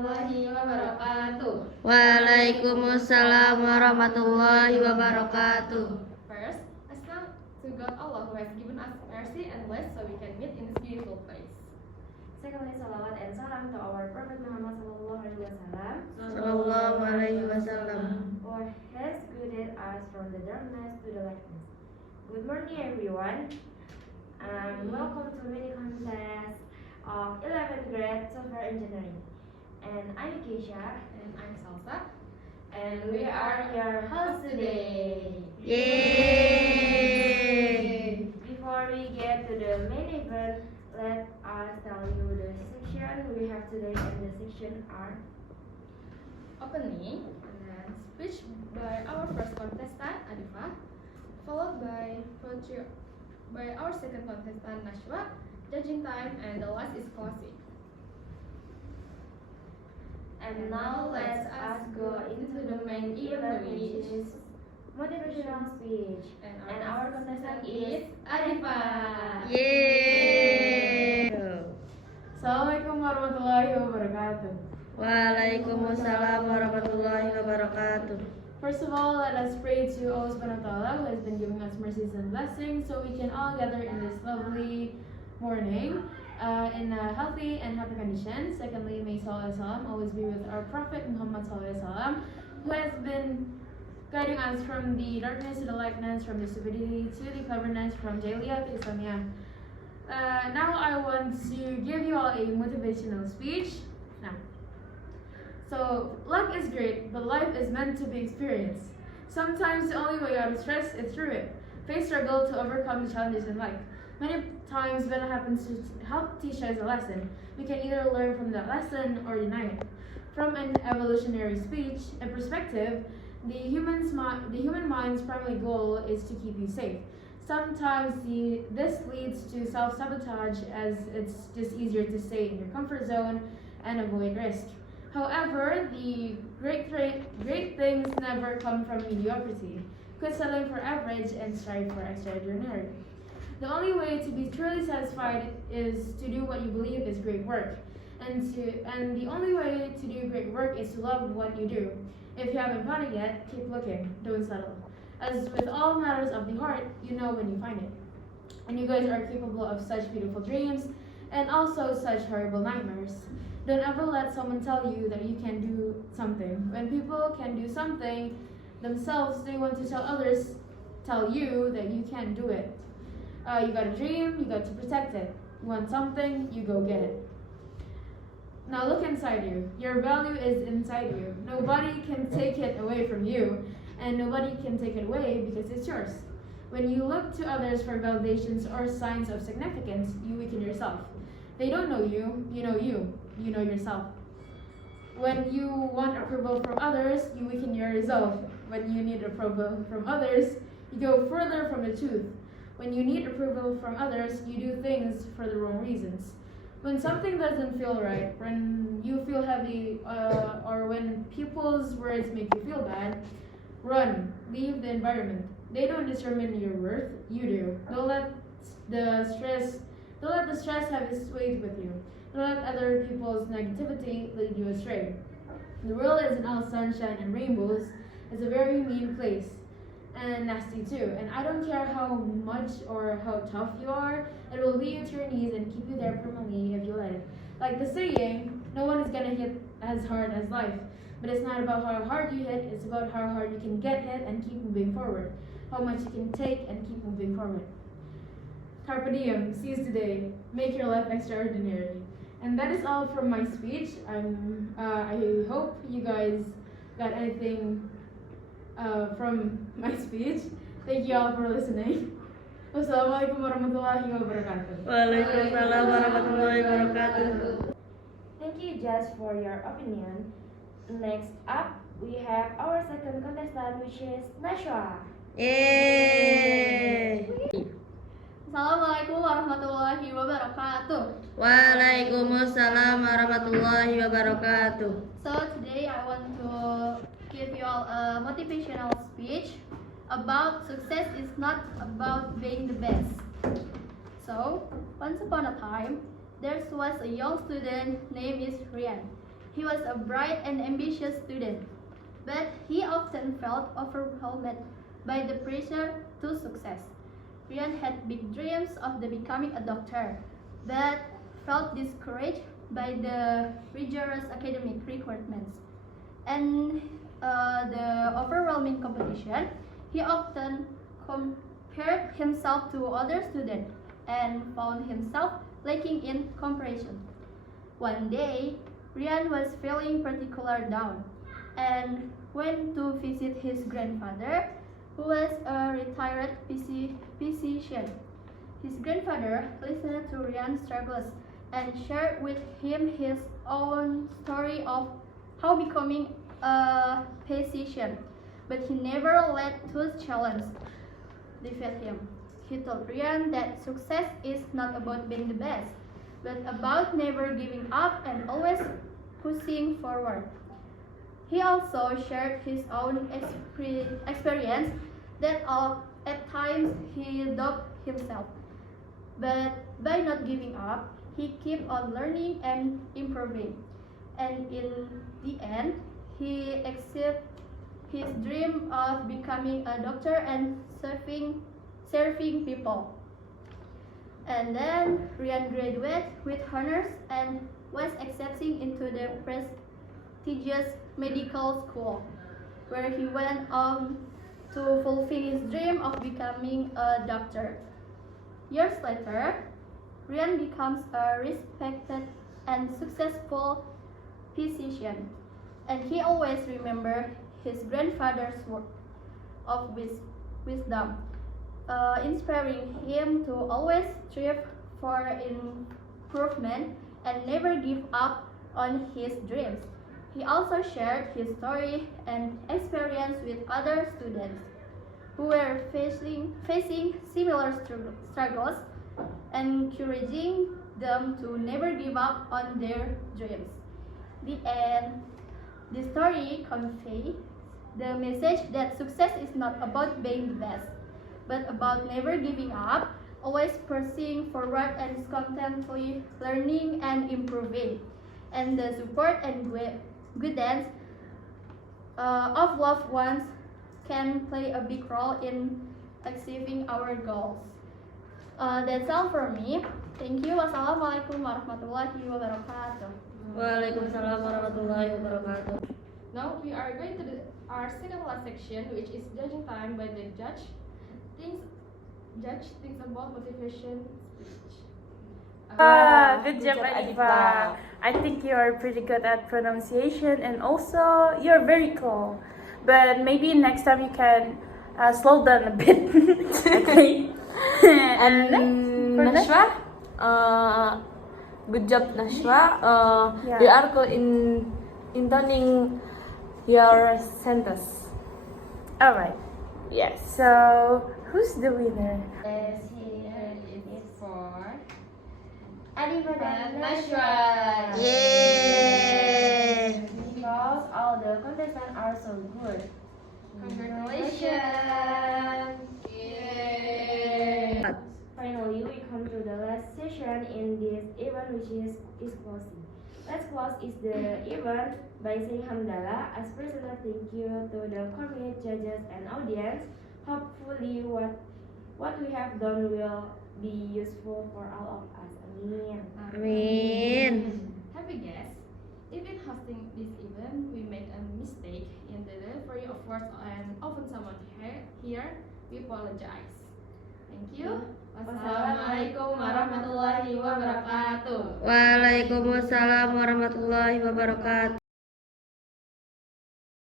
warahmatullahi wabarakatuh. Waalaikumsalam warahmatullahi wabarakatuh. First, let's thank to God Allah who has given us mercy and bless so we can meet in this beautiful place. Secondly, salawat and salam to our Prophet Muhammad Sallallahu alaihi wasallam. who has guided us from the darkness to the lightness. Good morning, everyone. Welcome to mini contest of 11th grade software engineering. And I'm Keisha, And I'm Salsa. and we are your hosts today. Yay! Before we get to the main event, let us tell you the section we have today, and the section are Opening and then speech by our first contestant Adeeva, followed by our second contestant Nasywa, judging time, and the last is closing. And now let us go into the main event, which is motivational speech. And our contestant is Adeeva. Yay! Assalamualaikum warahmatullahi wabarakatuh. Waalaikumsalam warahmatullahi wabarakatuh. First of all, let us pray to Allah subhanahu wa ta'ala who has been giving us mercies and blessings so we can all gather in this lovely morning in a healthy and happy condition. Secondly, may Sallallahu Alaihi Wasallam always be with our Prophet Muhammad Sallallahu Alaihi Wasallam, who has been guiding us from the darkness to the lightness, from the stupidity to the cleverness, from Jahiliyah to Islamiyah. Now I want to give you all a motivational speech. Now, so luck is great, but life is meant to be experienced. Sometimes the only way out of stress is through it. Face struggle to overcome the challenges in life. Many times when it happens to help teach us a lesson, we can either learn from that lesson or deny it. From an evolutionary speech and perspective, the human mind's primary goal is to keep you safe. Sometimes this leads to self-sabotage, as it's just easier to stay in your comfort zone and avoid risk. However, the great things never come from mediocrity. Quit settling for average and strive for extraordinary. The only way to be truly satisfied is to do what you believe is great work. And the only way to do great work is to love what you do. If you haven't found it yet, keep looking, don't settle. As with all matters of the heart, you know when you find it. And you guys are capable of such beautiful dreams and also such horrible nightmares. Don't ever let someone tell you that you can do something. When people can do something themselves, they want to tell you that you can't do it. You got a dream, you got to protect it. You want something, you go get it. Now look inside you. Your value is inside you. Nobody can take it away from you, and nobody can take it away because it's yours. When you look to others for validations or signs of significance, you weaken yourself. They don't know you, you know yourself. When you want approval from others, you weaken your resolve. When you need approval from others, you go further from the truth. When you need approval from others, you do things for the wrong reasons. When something doesn't feel right, when you feel heavy, or when people's words make you feel bad, run, leave the environment. They don't determine your worth, you do. Don't let the stress have its weight with you. Don't let other people's negativity lead you astray. The world isn't all sunshine and rainbows. It's a very mean place, and nasty too. And I don't care how much or how tough you are, it will beat you to your knees and keep you there permanently if you let it. Like the saying, no one is gonna hit as hard as life. But it's not about how hard you hit, it's about how hard you can get hit and keep moving forward. How much you can take and keep moving forward. Carpe diem, seize the day, make your life extraordinary. And that is all from my speech. I hope you guys got anything from my speech. Thank you all for listening. Wassalamualaikum warahmatullahi wabarakatuh. Waalaikumsalam warahmatullahi wabarakatuh. Thank you, Judge, for your opinion. Next up, we have our second contestant, which is Nasywa. Yay! Assalamualaikum warahmatullahi wabarakatuh. Waalaikumsalam warahmatullahi wabarakatuh. So today I want to give you all a motivational speech about success is not about being the best. So once upon a time, there was a young student named Ryan. He was a bright and ambitious student, but he often felt overwhelmed by the pressure to success. Ryan had big dreams of becoming a doctor, but felt discouraged by the rigorous academic requirements and the overwhelming competition. He often compared himself to other students and found himself lacking in comparison. One day, Ryan was feeling particularly down and went to visit his grandfather, who was a retired physician. His grandfather listened to Ryan's struggles and shared with him his own story of how becoming a physician, but he never let those challenges defeat him. He told Ryan that success is not about being the best, but about never giving up and always pushing forward. He also shared his own experience that at times he doubted himself. But by not giving up, he kept on learning and improving. And in the end, he achieved his dream of becoming a doctor and serving people. And then Ryan graduated with honors and was accepted into the prestigious medical school, where he went on to fulfill his dream of becoming a doctor. Years later, Ryan becomes a respected and successful physician, and he always remembered his grandfather's word of wisdom, inspiring him to always strive for improvement and never give up on his dreams. He also shared his story and experience with other students who were facing similar struggles, encouraging them to never give up on their dreams. The end. The story conveys the message that success is not about being the best, but about never giving up, always pursuing forward and constantly learning and improving. And the support and guidance of loved ones can play a big role in achieving our goals. That's all for me. Thank you. Wassalamualaikum warahmatullahi wabarakatuh. Waalaikumsalam warahmatullahi wabarakatuh. Now we are going to our second last section, which is judging time by the judge. Judge thinks about motivation speech. Good job, Adeeva. I think you are pretty good at pronunciation and also you're very cool. But maybe next time you can slow down a bit. Okay. And for the Nasywa, good job, Nasywa. Yeah. You are good in intoning your sentence. Alright. Yes. So who's the winner? Yes, here is For Adeeva dan Nasywa. Yay! because all the contestants are so good. Congratulations! Yay! Finally, we come to the last session in this event, which is closing. Let's close is the event by saying Hamdallah as personal thank you to the committee, judges, and audience. Hopefully, what we have done will be useful for all of us. Amin. Amin. Happy guests, if in hosting this event we make a mistake in the delivery of words and often someone here, we apologize. Thank you. Wassalamualaikum warahmatullahi wabarakatuh. Waalaikumsalam warahmatullahi wabarakatuh.